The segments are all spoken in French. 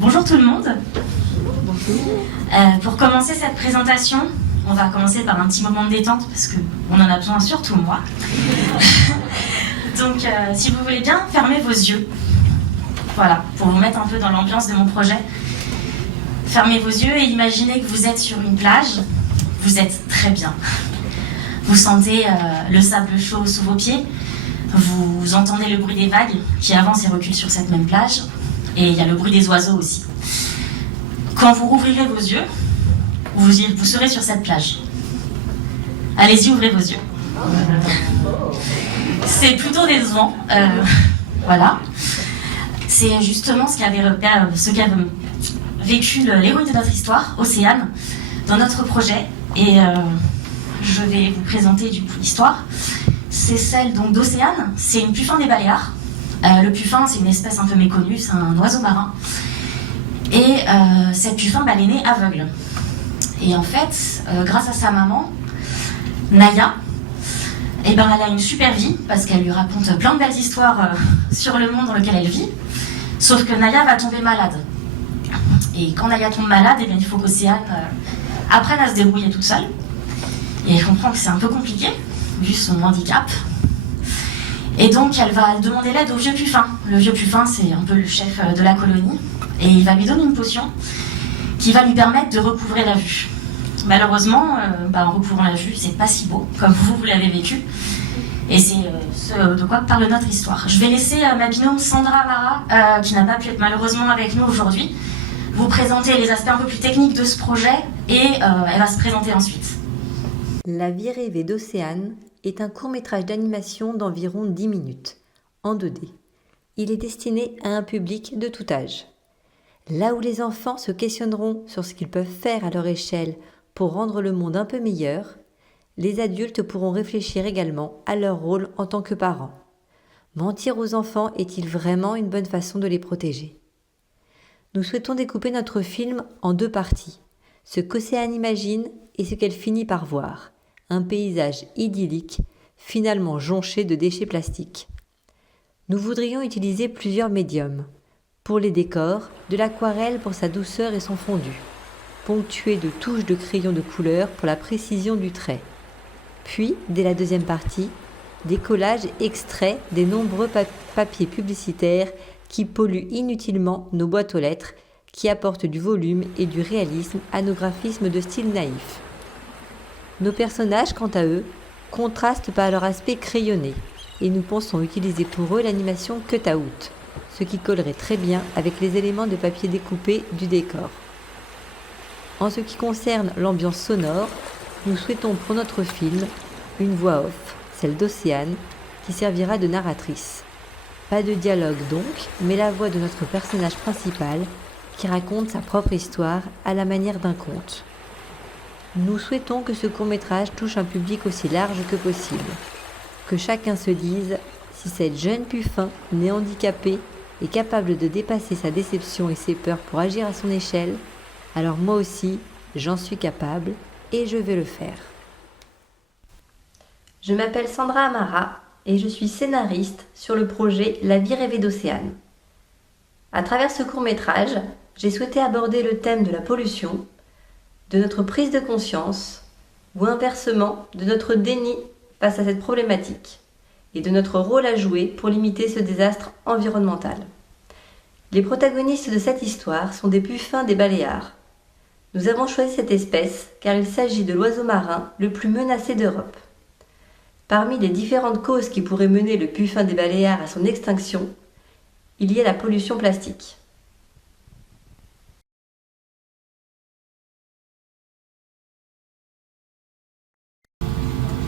Bonjour tout le monde. Pour commencer cette présentation, on va commencer par un petit moment de détente parce qu'on en a besoin, surtout moi. Donc, si vous voulez bien, fermez vos yeux. Voilà, pour vous mettre un peu dans l'ambiance de mon projet. Fermez vos yeux et imaginez que vous êtes sur une plage. Vous êtes très bien. Vous sentez le sable chaud sous vos pieds. Vous entendez le bruit des vagues qui avancent et reculent sur cette même plage. Et il y a le bruit des oiseaux aussi. Quand vous rouvrirez vos yeux, vous serez sur cette plage. Allez-y, ouvrez vos yeux. C'est plutôt décevant. Voilà. C'est justement ce qu'a vécu l'héroïne de notre histoire, Océane, dans notre projet. Et je vais vous présenter du coup l'histoire. C'est celle donc d'Océane. C'est une puffin des Baléares. Le puffin, c'est une espèce un peu méconnue, c'est un oiseau marin. Et cette puffin, elle est née aveugle. Et en fait, grâce à sa maman, Naya, elle a une super vie, parce qu'elle lui raconte plein de belles histoires sur le monde dans lequel elle vit. Sauf que Naya va tomber malade. Et quand Naya tombe malade, il faut qu'Océane apprenne à se débrouiller toute seule. Et elle comprend que c'est un peu compliqué, vu son handicap. Et donc, elle va demander l'aide au vieux puffin. Le vieux puffin, c'est un peu le chef de la colonie. Et il va lui donner une potion qui va lui permettre de recouvrer la vue. Malheureusement, en recouvrant la vue, c'est pas si beau, comme vous l'avez vécu. Et c'est ce de quoi parle notre histoire. Je vais laisser ma binôme Sandra Amara, qui n'a pas pu être malheureusement avec nous aujourd'hui, vous présenter les aspects un peu plus techniques de ce projet, et elle va se présenter ensuite. La vie rêvée d'Océane est un court-métrage d'animation d'environ 10 minutes, en 2D. Il est destiné à un public de tout âge. Là où les enfants se questionneront sur ce qu'ils peuvent faire à leur échelle pour rendre le monde un peu meilleur, les adultes pourront réfléchir également à leur rôle en tant que parents. Mentir aux enfants est-il vraiment une bonne façon de les protéger ? Nous souhaitons découper notre film en 2 parties, ce qu'Océane imagine et ce qu'elle finit par voir. Un paysage idyllique, finalement jonché de déchets plastiques. Nous voudrions utiliser plusieurs médiums. Pour les décors, de l'aquarelle pour sa douceur et son fondu, ponctué de touches de crayon de couleur pour la précision du trait. Puis, dès la deuxième partie, des collages extraits des nombreux papiers publicitaires qui polluent inutilement nos boîtes aux lettres, qui apportent du volume et du réalisme à nos graphismes de style naïf. Nos personnages, quant à eux, contrastent par leur aspect crayonné, et nous pensons utiliser pour eux l'animation cut-out, ce qui collerait très bien avec les éléments de papier découpé du décor. En ce qui concerne l'ambiance sonore, nous souhaitons pour notre film une voix off, celle d'Océane, qui servira de narratrice. Pas de dialogue donc, mais la voix de notre personnage principal, qui raconte sa propre histoire à la manière d'un conte. Nous souhaitons que ce court-métrage touche un public aussi large que possible. Que chacun se dise, si cette jeune puffin, née handicapée, est capable de dépasser sa déception et ses peurs pour agir à son échelle, alors moi aussi, j'en suis capable et je vais le faire. Je m'appelle Sandra Amara et je suis scénariste sur le projet La vie rêvée d'Océane. À travers ce court-métrage, j'ai souhaité aborder le thème de la pollution, de notre prise de conscience, ou inversement, de notre déni face à cette problématique, et de notre rôle à jouer pour limiter ce désastre environnemental. Les protagonistes de cette histoire sont des puffins des Baléares. Nous avons choisi cette espèce car il s'agit de l'oiseau marin le plus menacé d'Europe. Parmi les différentes causes qui pourraient mener le puffin des Baléares à son extinction, il y a la pollution plastique.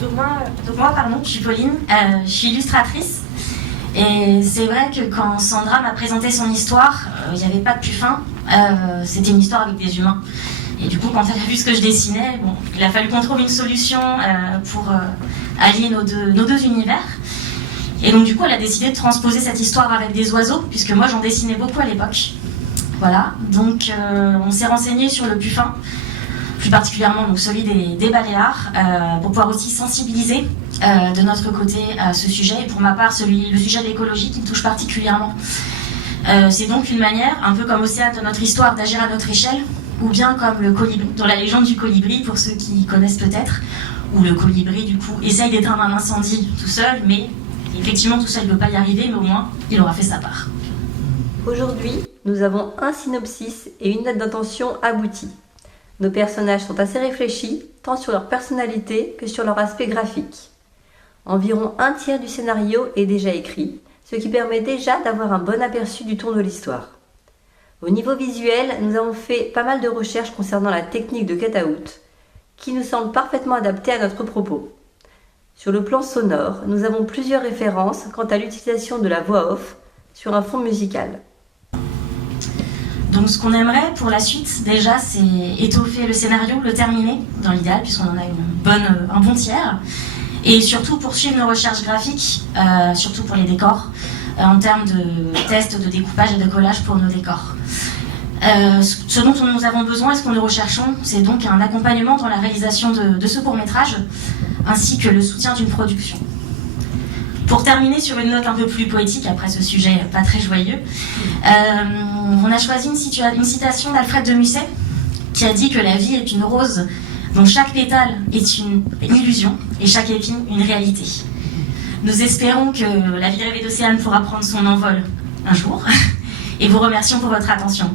Donc moi, je suis Pauline, je suis illustratrice. Et c'est vrai que quand Sandra m'a présenté son histoire, il n'y avait pas de puffin, c'était une histoire avec des humains. Et du coup, quand elle a vu ce que je dessinais, il a fallu qu'on trouve une solution pour allier nos deux univers. Et donc du coup, elle a décidé de transposer cette histoire avec des oiseaux, puisque moi j'en dessinais beaucoup à l'époque. Voilà, donc on s'est renseigné sur le puffin, plus particulièrement donc celui des Baléares, pour pouvoir aussi sensibiliser de notre côté à ce sujet, et pour ma part le sujet de l'écologie qui me touche particulièrement. C'est donc une manière, un peu comme Océane de notre histoire, d'agir à notre échelle, ou bien comme le colibri, dans la légende du colibri, pour ceux qui connaissent peut-être, où le colibri, du coup, essaye d'éteindre un incendie tout seul, mais effectivement, tout seul ne peut pas y arriver, mais au moins, il aura fait sa part. Aujourd'hui, nous avons un synopsis et une note d'intention aboutie. Nos personnages sont assez réfléchis, tant sur leur personnalité que sur leur aspect graphique. Environ un tiers du scénario est déjà écrit, ce qui permet déjà d'avoir un bon aperçu du ton de l'histoire. Au niveau visuel, nous avons fait pas mal de recherches concernant la technique de cut-out, qui nous semble parfaitement adaptée à notre propos. Sur le plan sonore, nous avons plusieurs références quant à l'utilisation de la voix off sur un fond musical. Donc ce qu'on aimerait pour la suite, déjà, c'est étoffer le scénario, le terminer, dans l'idéal, puisqu'on en a un bon tiers, et surtout poursuivre nos recherches graphiques, surtout pour les décors, en termes de tests de découpage et de collage pour nos décors. Ce dont nous avons besoin et ce que nous recherchons, c'est donc un accompagnement dans la réalisation de ce court-métrage, ainsi que le soutien d'une production. Pour terminer sur une note un peu plus poétique, après ce sujet pas très joyeux, on a choisi une citation d'Alfred de Musset, qui a dit que la vie est une rose dont chaque pétale est une illusion et chaque épine une réalité. Nous espérons que La vie rêvée d'Océane pourra prendre son envol un jour et vous remercions pour votre attention.